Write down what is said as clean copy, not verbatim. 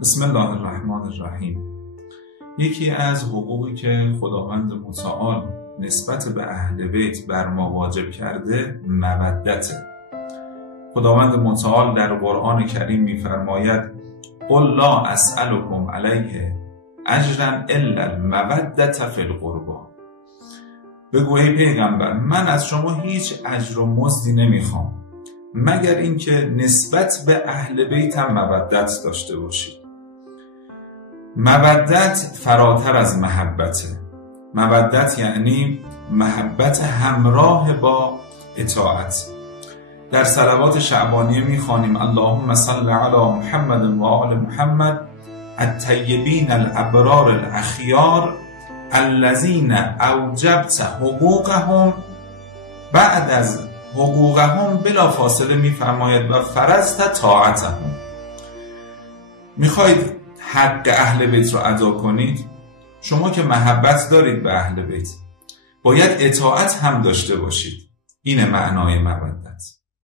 بسم الله الرحمن الرحیم. یکی از حقوقی که خداوند متعال نسبت به اهل بیت بر ما واجب کرده مودته. خداوند متعال در قرآن کریم می‌فرماید قل لا اسألكم علیه اجرا الا المودة فی القربى. بگو ای پیغمبر، من از شما هیچ اجر و مزدی نمیخوام مگر اینکه نسبت به اهل بیتم مودت داشته باشید. مودت فراتر از محبته. مودت یعنی محبت همراه با اطاعت. در صلوات شعبانیه میخوانیم اللهم صل علی محمد و آل محمد الطیبین الابرار الاخیار الذین اوجبت حقوقهم. بعد از حقوقهم بلا فاصله میفرماید و فرضت طاعتهم. میخواید حق اهل بیت رو ادا کنید؟ شما که محبت دارید به اهل بیت باید اطاعت هم داشته باشید. این معنای مودت.